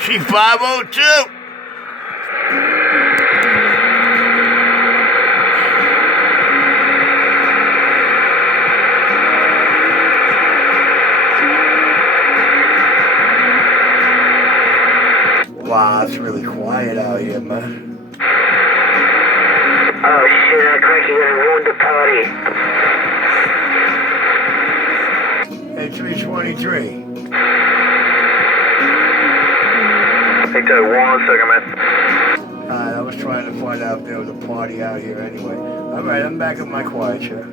C502. Wow, it's really quiet out here, man. Oh shit, I think you're gonna ruin the party. Hey, 323. Hey, Ted, 1 second, man. Alright, I was trying to find out if there was a party out here anyway. Alright, I'm back at my quiet chair.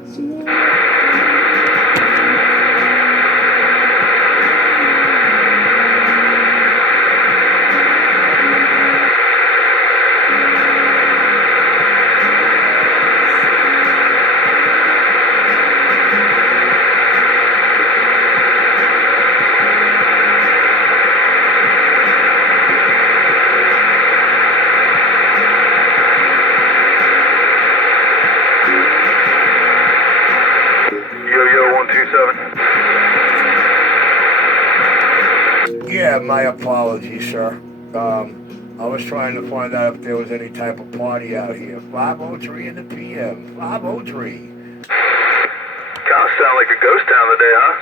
Yeah, my apologies, sir. I was trying to find out if there was any type of party out here. 5:03 in the PM. 5:03. Kind of sound like a ghost town today, huh?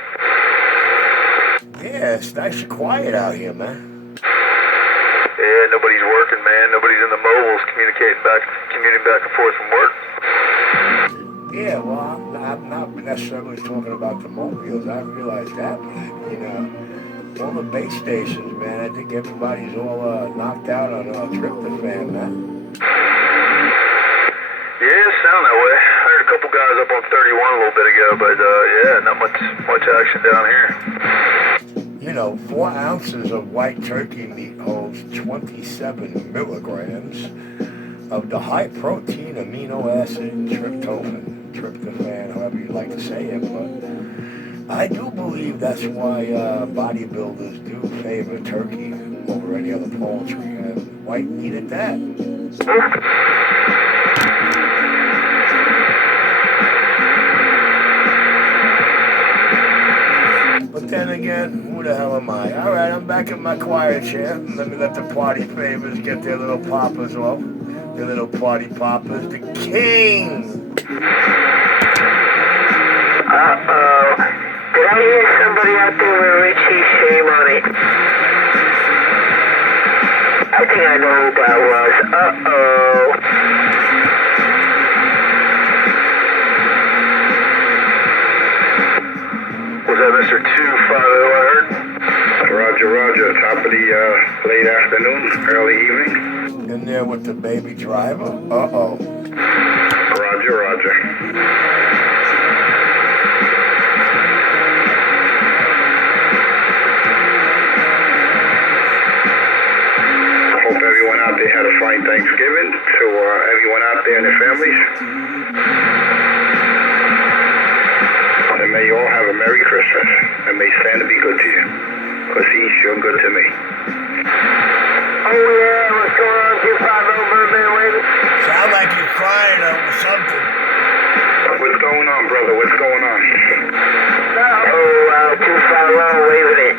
Yeah, it's nice and quiet out here, man. Yeah, nobody's working, man. Nobody's in the mobiles communicating back and forth from work. Yeah, well, I'm not necessarily talking about the mobiles. I realize that, all the base stations, man. I think everybody's all knocked out on tryptophan, man. Yeah, sound that way. I heard a couple guys up on 31 a little bit ago, but yeah, not much action down here. 4 ounces of white turkey meat holds 27 milligrams of the high protein amino acid tryptophan, however you'd like to say it, but I do believe that's why bodybuilders do favor turkey over any other poultry, and white meat at that. But then again, who the hell am I? All right, I'm back in my quiet chair. Let me let the party favors get their little poppers off. Their little party poppers. The king! Uh-oh. Did I hear somebody out there with Richie's shame on it? I think I know who that was. Uh-oh. Was that Mr. 250 I heard? Roger. Top of the late afternoon, early evening. In there with the baby driver? Uh-oh. Roger. Hope everyone out there had a fine Thanksgiving. To everyone out there and their families. And may you all have a Merry Christmas. And may Santa be good to you. Because he's sure good to me. Oh yeah, what's going on, 250 Birdman Waving? Sound like you're crying over something. What's going on, brother? What's going on? Oh, 250 waving it.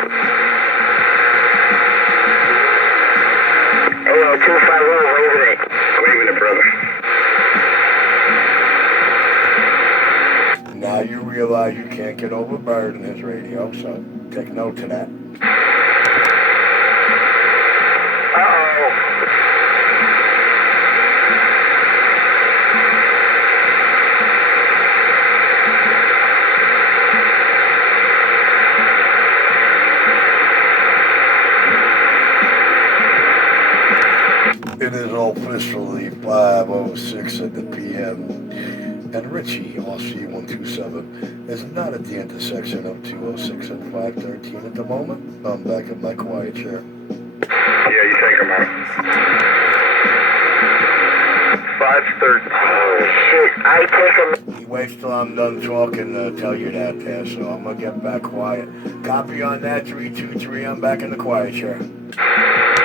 Hey, 250 waving it. Waving it, brother. Now you realize you can't get overburdened his radio, so take note to that. It is officially 5:06 at the PM, and Richie, RC127, is not at the intersection of 206 and 513 at the moment. I'm back in my quiet chair. Yeah, you take him out. 513. Oh shit, I take him. He waits till I'm done talking to tell you that there, so I'm gonna get back quiet. Copy on that, 323, I'm back in the quiet chair.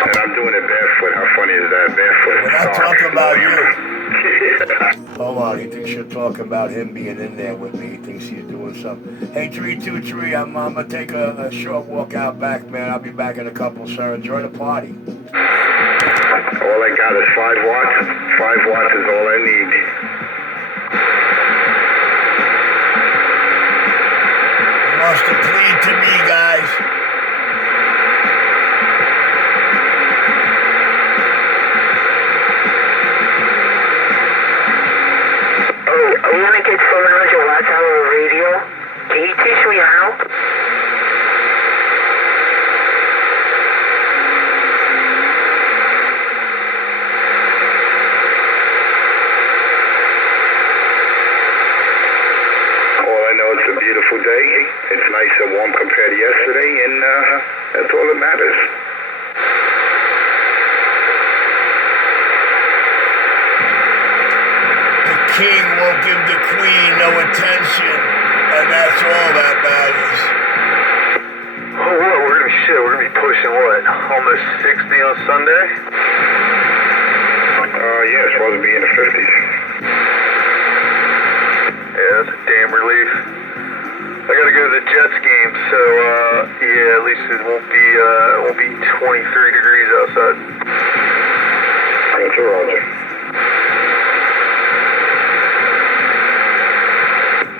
And I'm doing it barefoot. How funny is that? Barefoot. We're not talking about you. Hold on, he thinks you're talking about him being in there with me. He thinks he's doing something. Hey, 323, I'm gonna take a short walk out back, man. I'll be back in a couple, sir. Enjoy the party. All I got is 5 watts. 5 watts is all I need. He wants to plead to me, guys. I want to get 700 watts out of the radio. Can you teach me how? All I know, it's a beautiful day. It's nice and warm compared to yesterday, and that's all that matters. King won't give the queen no attention, and that's all that matters. Oh, what? We're gonna be pushing what? Almost 60 on Sunday? Yeah, it's supposed to be in the 50s. Yeah, that's a damn relief. I gotta go to the Jets game, so yeah, at least it won't be 23 degrees outside. That's a Roger.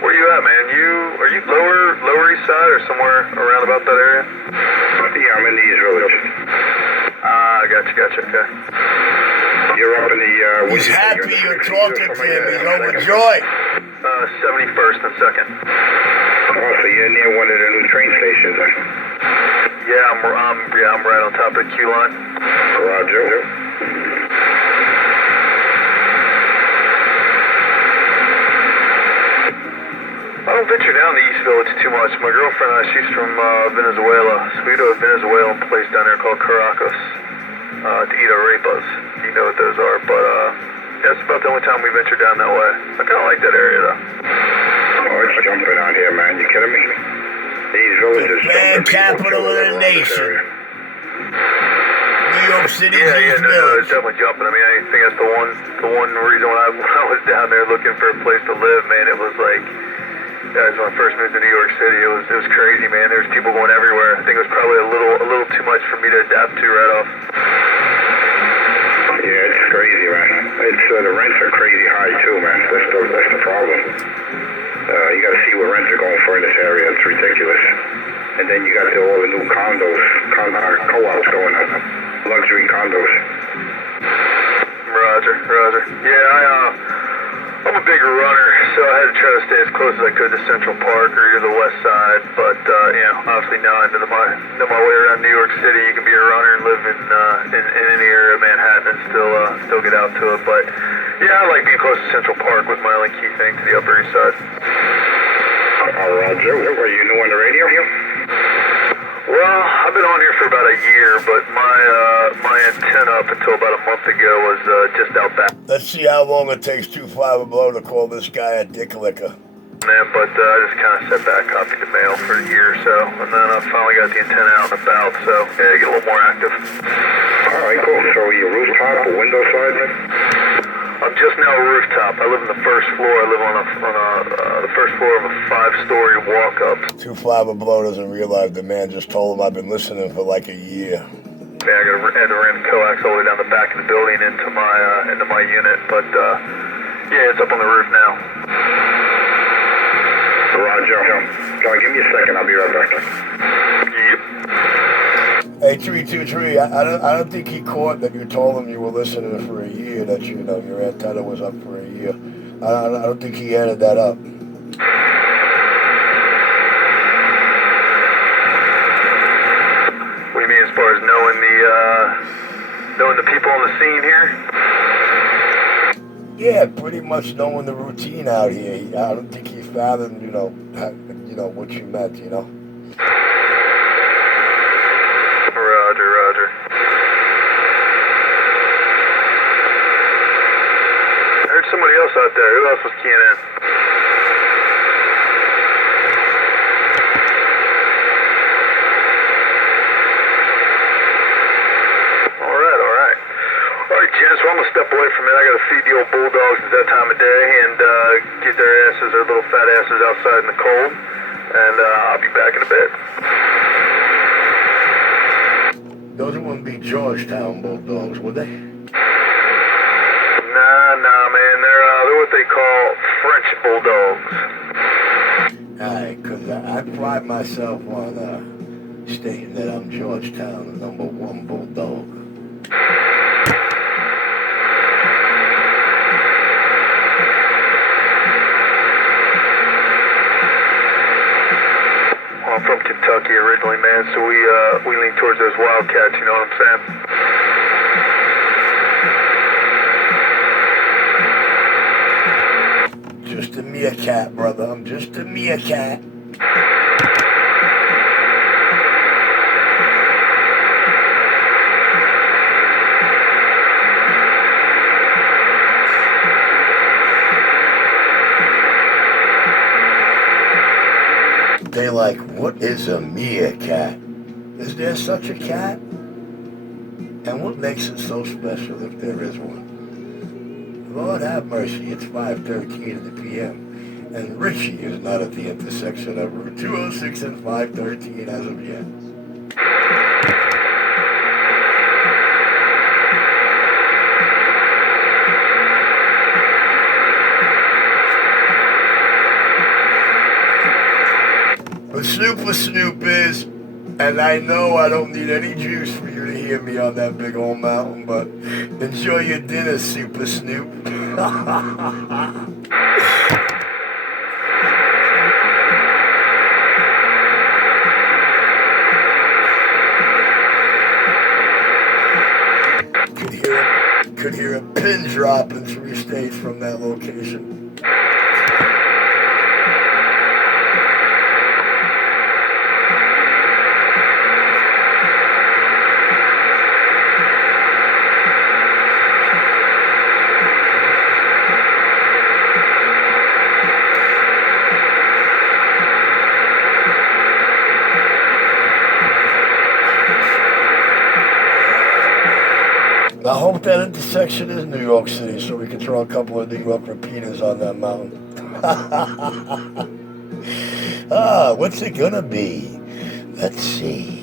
Where you at, man? Are you lower east side or somewhere around about that area? Yeah, I'm in the East Village. Ah, gotcha, okay. You're up in the, He's happy you're talking to him. He's overjoyed. 71st and 2nd. Oh, so you're near one of the new train stations, then? Yeah, I'm right on top of the Q line. Roger. I don't venture down the East Village too much. My girlfriend, she's from Venezuela. So we go to a Venezuelan place down there called Caracas to eat arepas. You know what those are, but that's about the only time we venture down that way. I kind of like that area, though. Oh, it's jumping out here, man. You kidding me? These villages. Fan capital of the nation. New York City, Yeah, East no, Village. it's definitely jumping. I mean, I think that's the one reason when I was down there looking for a place to live, man. It was like, guys, when I first moved to New York City, it was crazy, man. There was people going everywhere. I think it was probably a little too much for me to adapt to right off. Yeah, it's crazy, man. It's the rents are crazy high too, man. That's the problem. You got to see what rents are going for in this area. It's ridiculous. And then you got all the new condos, co-ops going up, luxury condos. Roger. Yeah, I'm a big runner, so I had to try to stay as close as I could to Central Park or either the West Side. But obviously now I know my way around New York City. You can be a runner and live in any area of Manhattan and still get out to it. But yeah, I like being close to Central Park was my only key thing to the Upper East Side. Roger. Were you new on the radio? Well, I've been on here for about a year, but my antenna up until about a month ago was just out back. Let's see how long it takes 25 Below to call this guy a dick licker. Man, but I just kind of sat back, copied the mail for a year or so, and then I finally got the antenna out and about, so yeah, get a little more active. All right, cool. So are you rooftop or window side? I'm just now a rooftop. I live on the first floor. I live on the first floor of a 5-story walk-up. 25 Below doesn't realize the man just told him I've been listening for like a year. Yeah, I had to ram the coax all the way down the back of the building into my unit, but yeah, it's up on the roof now. Roger. John, give me a second. I'll be right back. Yep. Hey, 323, I don't think he caught that you told him you were listening for a year, that your antenna was up for a year. I don't think he added that up. What do you mean as far as knowing the people on the scene here? Yeah, pretty much knowing the routine out here. I don't think he fathomed, what you meant, Roger. I heard somebody else out there. Who else was keying in? All right, gents, well, I'm gonna step away from it. I gotta feed the old bulldogs at that time of day and get their little fat asses outside in the cold. And I'll be back in a bit. Those wouldn't be Georgetown Bulldogs, would they? Nah, man. They're what they call French bulldogs. Alright, because I pride myself on stating that I'm Georgetown, the #1 Bulldog. Well, I'm from Kentucky originally, man, so we lean towards those Wildcats, you know what I'm saying? Just a meerkat, brother. I'm just a meerkat. They like, what is a meerkat? Is there such a cat? And what makes it so special if there is one? Lord have mercy, it's 5:13 in the p.m. And Richie is not at the intersection of Route 206 and 513 as of yet. But Super Snoop is, and I know I don't need any juice for you to hear me on that big old mountain, but enjoy your dinner, Super Snoop. Could hear a pin drop in 3 states from that location. I hope that intersection is New York City so we can throw a couple of New York repeaters on that mountain. What's it gonna be? Let's see.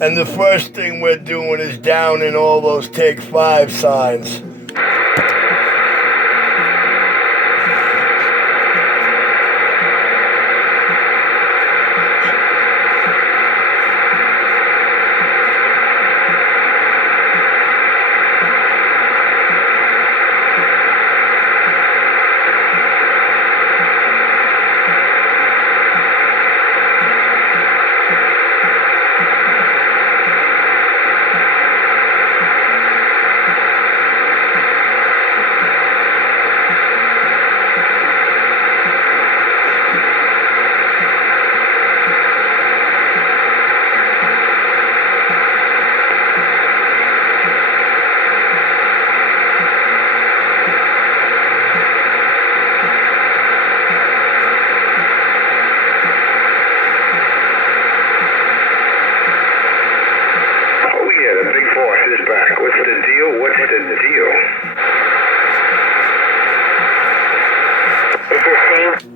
And the first thing we're doing is downing all those Take 5 signs.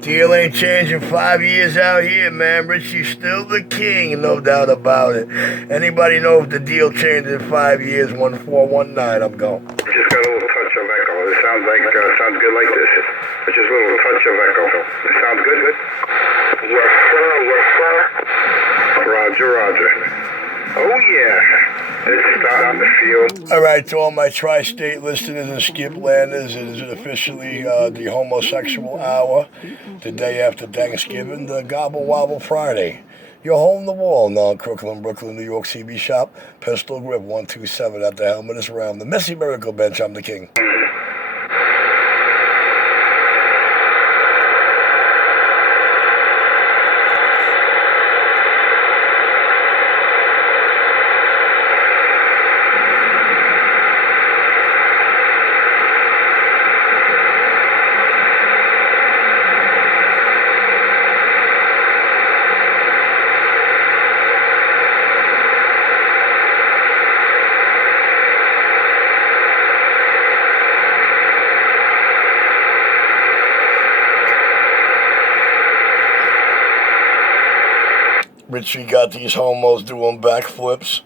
Deal ain't changing 5 years out here, man. Richie's still the king, no doubt about it. Anybody know if the deal changed in 5 years? 1419, I'm going. Just got a little touch of echo. It sounds good like this. It's just a little touch of echo. It sounds good? Yes, sir. Roger. Oh, yeah. Let's start on the field. All right, to all my tri-state listeners and skip landers, it is officially the homosexual hour, the day after Thanksgiving, the Gobble Wobble Friday. Your home the wall, non-Crooklyn, Brooklyn, New York CB shop, pistol grip 127 at the helm of this round. The Messy Miracle Bench, I'm the king. Richie got these homos doing backflips.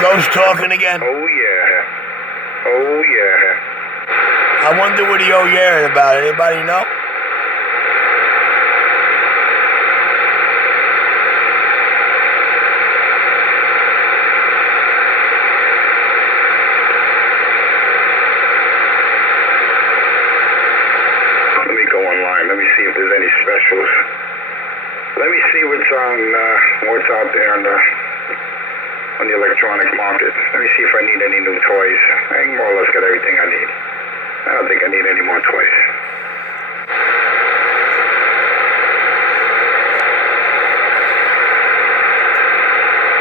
Ghost talking again? Oh, yeah. Oh, yeah. I wonder what he oh yeah about. Anybody know? Let me go online. Let me see if there's any specials. Let me see what's out there on the electronic market. Let me see if I need any new toys. I more or less got everything I need. I don't think I need any more toys.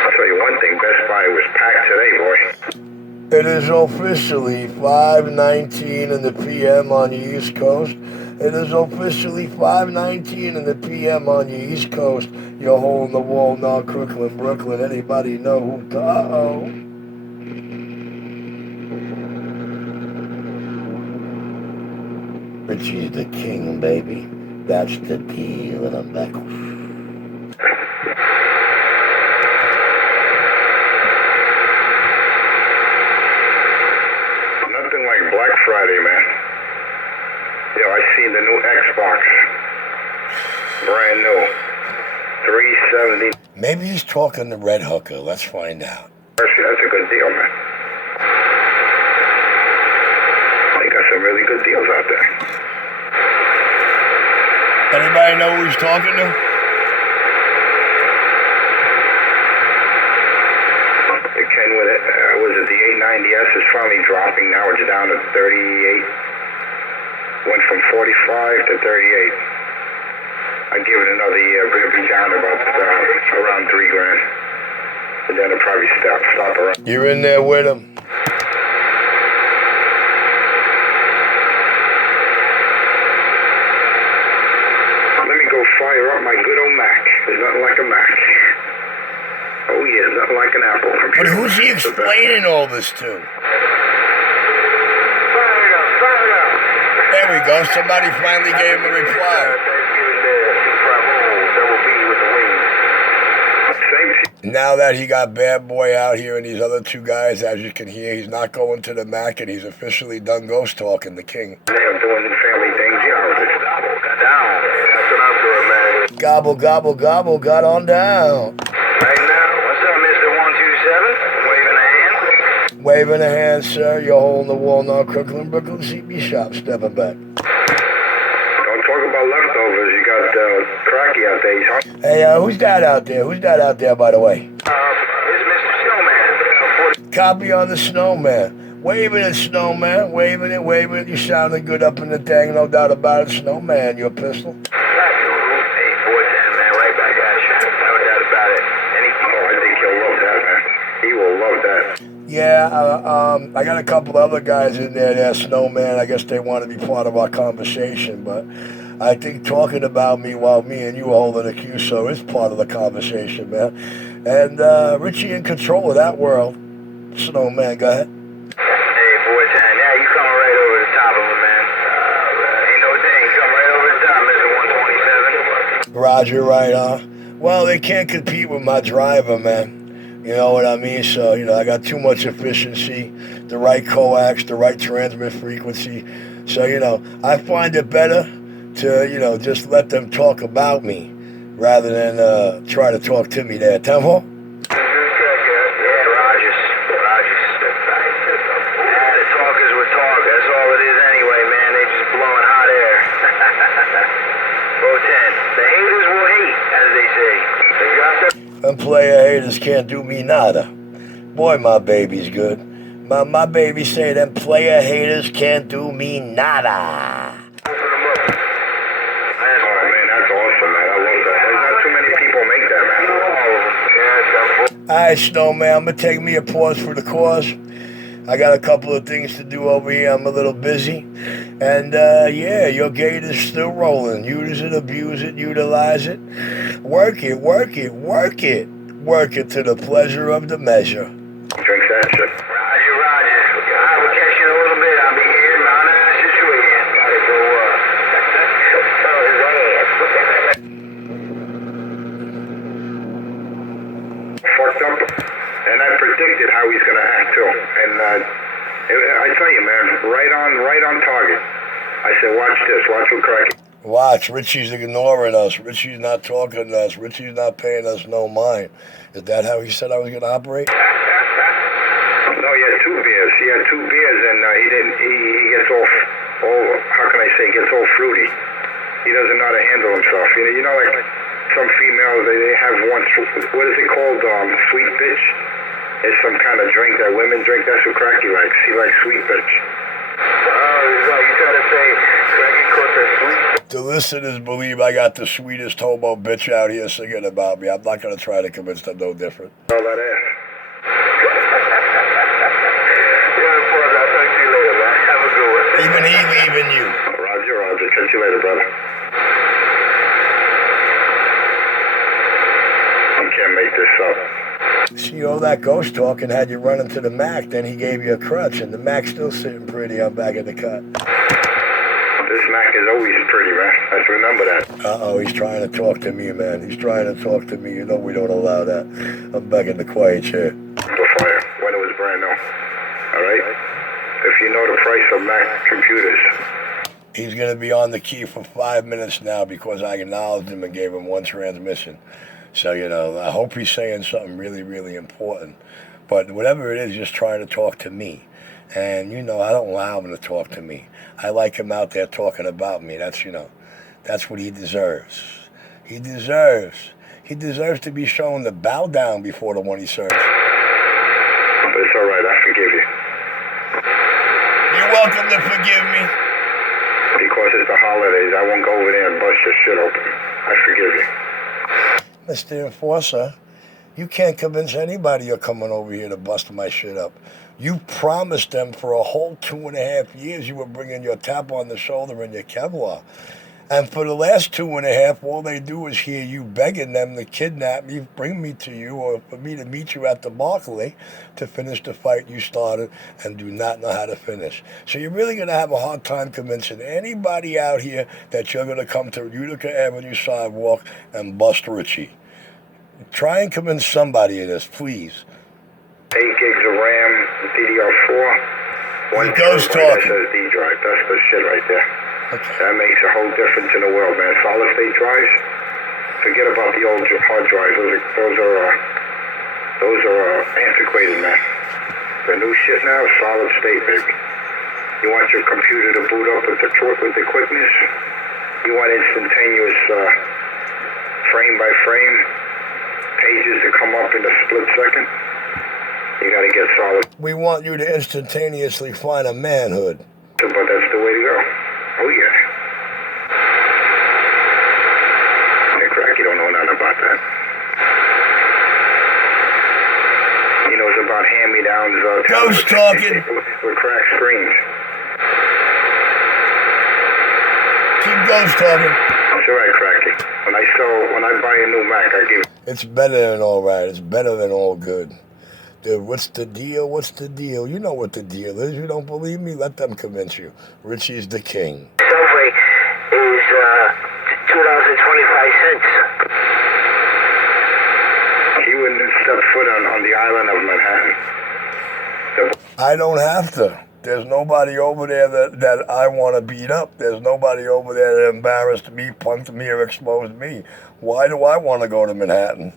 I'll tell you one thing, Best Buy was packed today, boy. It is officially 5:19 in the PM on the East Coast. It is officially 5:19 in the PM on the East Coast. Your hole in the wall, North Crooklyn, Brooklyn. Anybody know who? Uh-oh. Richie's the king, baby. That's the deal, and I'm back. Nothing like Black Friday, man. Yo, I seen the new Xbox. Brand new. 370. Maybe he's talking to Red Hooker. Let's find out. That's a good deal, man. They got some really good deals out there. Anybody know who he's talking to? The Ken with it, was it the 890S is finally dropping now. It's down to 38. Went from 45 to 38. I give it another year, but it'll be down about around $3,000. And then it'll probably stop around. You're in there with him. Let me go fire up my good old Mac. There's nothing like a Mac. Oh yeah, there's nothing like an Apple computer. But who's he explaining all this to? There we go. Somebody finally gave him a reply. Now that he got Bad Boy out here and these other two guys, as you can hear, he's not going to the Mac and he's officially done ghost talking, the king. They're doing family things, you know. Got down. That's what I'm doing, man. Gobble, gobble, gobble, got on down. Right now, what's up, Mr. 127? Waving a hand? Waving a hand, sir. Your hole in the wall, North Crooklyn, Brooklyn, CB shop, stepping back. Don't talk about leftovers. You got Cracky out there. He's hungry. Hey, who's that out there? Who's that out there, by the way? It's Mr. Snowman. Copy on the Snowman. Waving it, Snowman. Waving it. You sounding good up in the thing, no doubt about it. Snowman, your pistol. Hey, 410, man. Right back at you. No doubt about it. Oh, I think he'll love that, man. He will love that. Yeah, I got a couple other guys in there that Snowman. I guess they want to be part of our conversation, but I think talking about me while me and you are holding a QSO is part of the conversation, man. And Richie in control of that world. Snowman, go ahead. Hey, 410. Yeah, you coming right over the top of it, man. Ain't no thing. You come right over the top, Mr. 127. Roger, right on. Well, they can't compete with my driver, man. You know what I mean? So, I got too much efficiency, the right coax, the right transmit frequency. So, I find it better to, just let them talk about me rather than try to talk to me there. Temple? Yeah, Rogers. The talkers would talk. That's all it is anyway, man. They just blowing hot air. 010. The haters will hate, as they say. They got them. Them player haters can't do me nada. Boy, my baby's good. My baby say them player haters can't do me nada. Oh man, that's awesome, man. I love that. There's not too many people make that, man. Alright, Snowman, I'm gonna take me a pause for the cause. I got a couple of things to do over here. I'm a little busy. And yeah, your gate is still rolling. Use it, abuse it, utilize it. Work it, work it, work it. Work it to the pleasure of the measure. Drink that shit. Roger. I will catch you in a little bit. I'll be here in my situation. Gotta go, Fucked up. And I predicted how he's gonna act too. And I tell you, man, right on target. I said, watch this, watch what crack. Watch, Richie's ignoring us. Richie's not talking to us. Richie's not paying us no mind. Is that how he said I was gonna operate? No, he had 2 beers. He had 2 beers, and he gets all, how can I say, gets all fruity. He doesn't know how to handle himself. You know, like some females, they have one, what is it called, sweet bitch? It's some kind of drink that women drink. That's what Cracky likes. He likes sweet bitch. Oh, you trying to say Cracky caught that sweet? The listeners believe I got the sweetest homo bitch out here singing about me. I'm not gonna try to convince them no different. All that ass. Even he, even you. Roger. Catch you later, brother. You can't make this up. See, all that ghost talking had you running to the Mac, then he gave you a crutch, and the Mac's still sitting pretty on back of the cut. This Mac is always pretty, man. Let's remember that. Uh-oh, he's trying to talk to me, man. He's trying to talk to me. You know we don't allow that. I'm back in the quiet chair. The fire, when it was brand new. All right? If you know the price of Mac computers. He's going to be on the key for 5 minutes now because I acknowledged him and gave him 1 transmission. So, I hope he's saying something really, really important. But whatever it is, just trying to talk to me. And, I don't allow him to talk to me. I like him out there talking about me. That's what he deserves. He deserves to be shown the bow down before the one he serves. But it's all right. I forgive you. You're welcome to forgive me. Because it's the holidays, I won't go over there and bust your shit open. I forgive you. Mr. Enforcer, you can't convince anybody you're coming over here to bust my shit up. You promised them for a whole 2.5 years you were bringing your tap on the shoulder and your Kevlar. And for the last 2.5, all they do is hear you begging them to kidnap me, bring me to you, or for me to meet you at the Barclay to finish the fight you started and do not know how to finish. So you're really going to have a hard time convincing anybody out here that you're going to come to Utica Avenue sidewalk and bust Richie. Try and convince somebody of this, please. 8 gigs of RAM, DDR4, 1 goes terabyte talking. SSD drive. That's the shit right there. Okay. That makes a whole difference in the world, man. Solid state drives, forget about the old hard drives. Those are antiquated, man. The new shit now is solid state, baby. You want your computer to boot up with the quickness. You want instantaneous frame by frame pages to come up in a split second. You gotta get solid. We want you to instantaneously find a manhood. But that's the way to go. Oh, yeah. Hey, Crack, you don't know nothing about that. He knows about hand-me-downs. Ghost talking. With cracked screens. Keep ghost talking. It's all right, Cracky. When I buy a new Mac, I give. It's better than all right. It's better than all good. Dude, what's the deal? What's the deal? You know what the deal is. You don't believe me? Let them convince you. Richie's the king. Subway is $2.25. He wouldn't step foot on the island of Manhattan. I don't have to. There's nobody over there that I want to beat up. There's nobody over there that embarrassed me, punked me, or exposed me. Why do I want to go to Manhattan?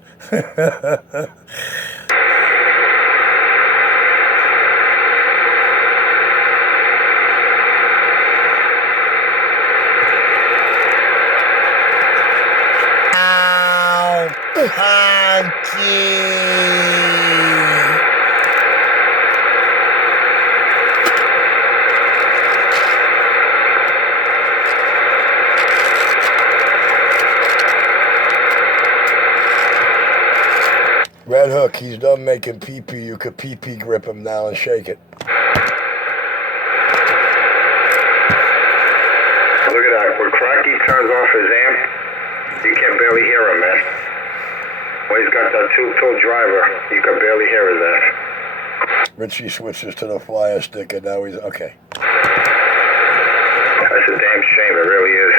Ow, Punky. Red Hook, he's done making pee-pee. You could pee-pee grip him now and shake it. Look at that. When Cracky turns off his amp, you can barely hear him, man. When he's got that two-toe driver, you can barely hear his ass. Richie switches to the Fire Stick, and now he's... Okay. That's a damn shame. It really is.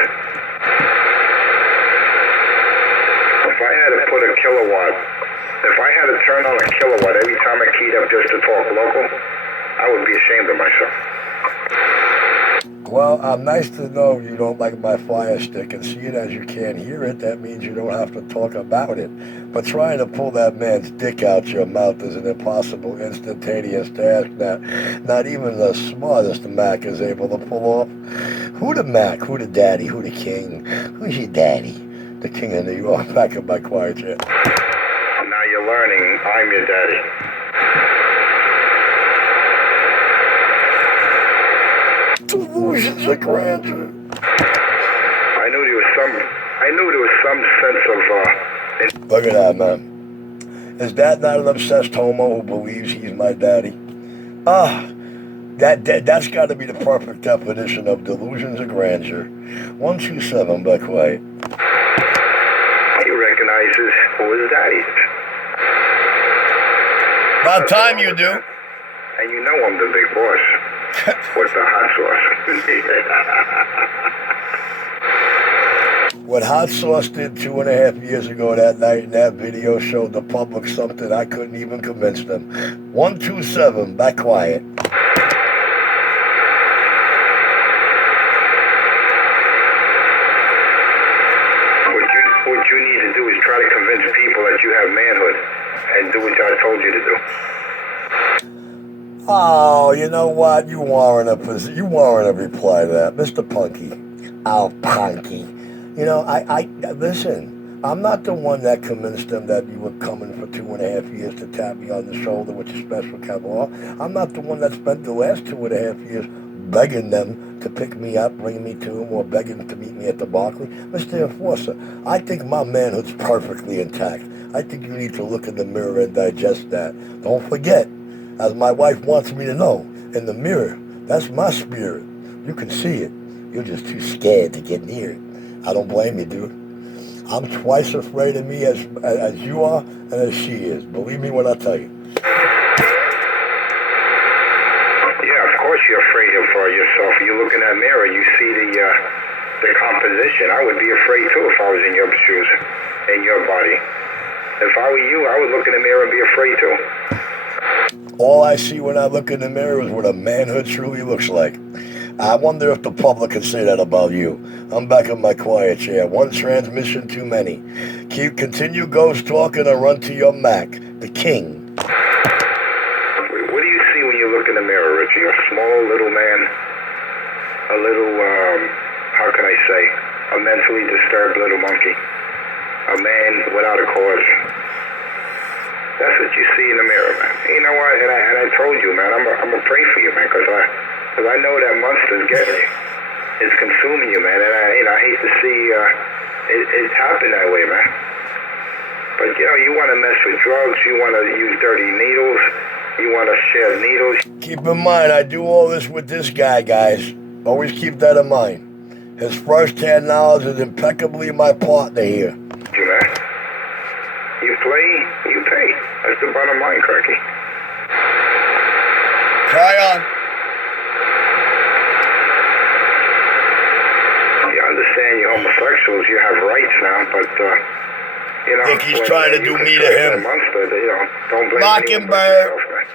If I had to put a kilowatt... If I had to turn on a kilowatt every time I keyed up just to talk local, I would be ashamed of myself. Well, nice to know you don't like my Fire Stick, and see it as you can't hear it, that means you don't have to talk about it. But trying to pull that man's dick out your mouth is an impossible, instantaneous task that not even the smartest Mac is able to pull off. Who the Mac? Who the daddy? Who the king? Who's your daddy? The king of New York, back in my quiet chair. Now you're learning I'm your daddy. Delusions of grandeur. I knew there was some sense of Look at that, man. Is that not an obsessed homo who believes he's my daddy? That's got to be the perfect definition of delusions of grandeur. 127, by quiet. He recognizes who his daddy is. About time you do. And you know I'm the big boss. With the hot sauce. What Hot Sauce did 2.5 years ago that night in that video showed the public something I couldn't even convince them. 127, back quiet. What you need to do is try to convince people that you have manhood and do what I told you to do. Oh, you know what? You warrant a reply to that, Mr. Punky. Oh, Punky. You know, I listen. I'm not the one that convinced them that you were coming for 2.5 years to tap me on the shoulder with your special cavalry. I'm not the one that spent the last 2.5 years begging them to pick me up, bring me to them, or begging them to meet me at the Barclay. Mr. Enforcer, I think my manhood's perfectly intact. I think you need to look in the mirror and digest that. Don't forget, as my wife wants me to know, in the mirror, that's my spirit. You can see it. You're just too scared to get near it. I don't blame you, dude. I'm twice afraid of me as you are and as she is. Believe me when I tell you. Yeah, of course you're afraid of yourself. You look in that mirror, you see the composition. I would be afraid too if I was in your shoes, in your body. If I were you, I would look in the mirror and be afraid too. All I see when I look in the mirror is what a manhood truly looks like. I wonder if the public can say that about you. I'm back in my quiet chair. One transmission too many. Continue ghost talking or run to your Mac. The king. What do you see when you look in the mirror, Richie? A small little man, a little, how can I say, a mentally disturbed little monkey, a man without a cause. That's what you see in the mirror, man. You know what? And I told you, man, I'm gonna pray for you, man, because I know that monster's getting you. It's consuming you, man, and I hate to see it happen that way, man. But you want to mess with drugs, you want to use dirty needles, you want to share needles. Keep in mind, I do all this with this guy, guys. Always keep that in mind. His first-hand knowledge is impeccably my partner here. You man, you play, you pay. That's the bottom line, Cracky. Try on. You understand you're homosexuals, you have rights now, but, I think he's trying to do me to him. Monster, don't blame Mockingbird. yourself, man.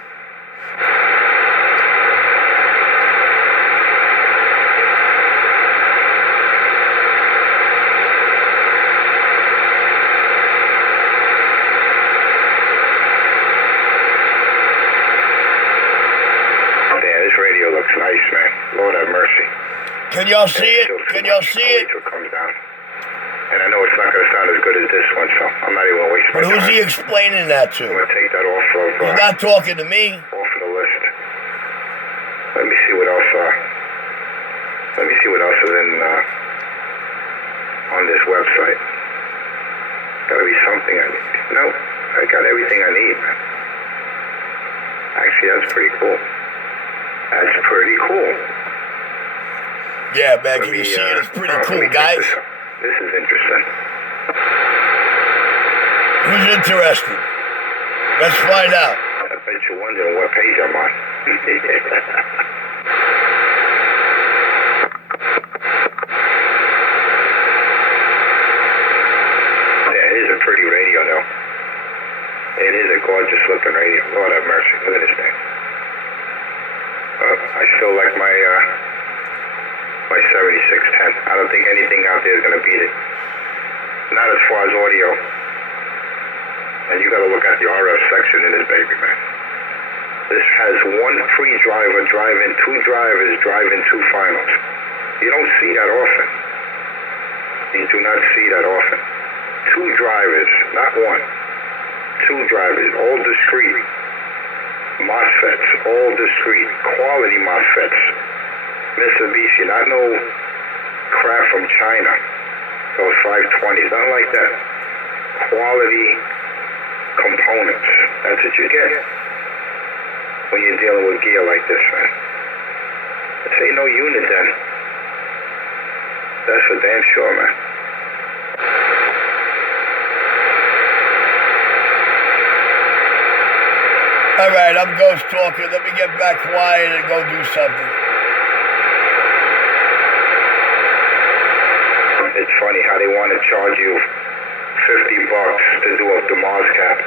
Can y'all see it? Can y'all see it? Until it comes down. And I know it's not going to sound as good as this one, so I'm not even going to waste my But time. who's he explaining that I'm to? going to take that off of, He's not talking to me. off of the list. Let me see what else. Let me see what else is in on this website. Got to be something I need. No, I got everything I need, man. Actually, that's pretty cool. That's pretty cool. Yeah, man, can you see it? It's pretty let cool, me check guys. This out. This is interesting. Who's interested? Let's find out. I bet you're wondering what page I'm on. Yeah, it is a pretty radio, though. It is a gorgeous looking radio. Lord have mercy. Look at this thing. I still like my 7610. I don't think anything out there is going to beat it. Not as far as audio. And you got to look at the RF section in this baby, man. This has one free driver driving, two drivers driving, two finals. You don't see that often. You do not see that often. Two drivers, not one. Two drivers, all discreet. MOSFETs, all discreet. Quality MOSFETs. Mitsubishi, not no crap from China. Those 520s, nothing like that. Quality components. That's what you get when you're dealing with gear like this, man. This ain't no unit then. That's for damn sure, man. All right, I'm ghost talking. Let me get back quiet and go do something. It's funny how they want to charge you $50 to do up the Mars cap.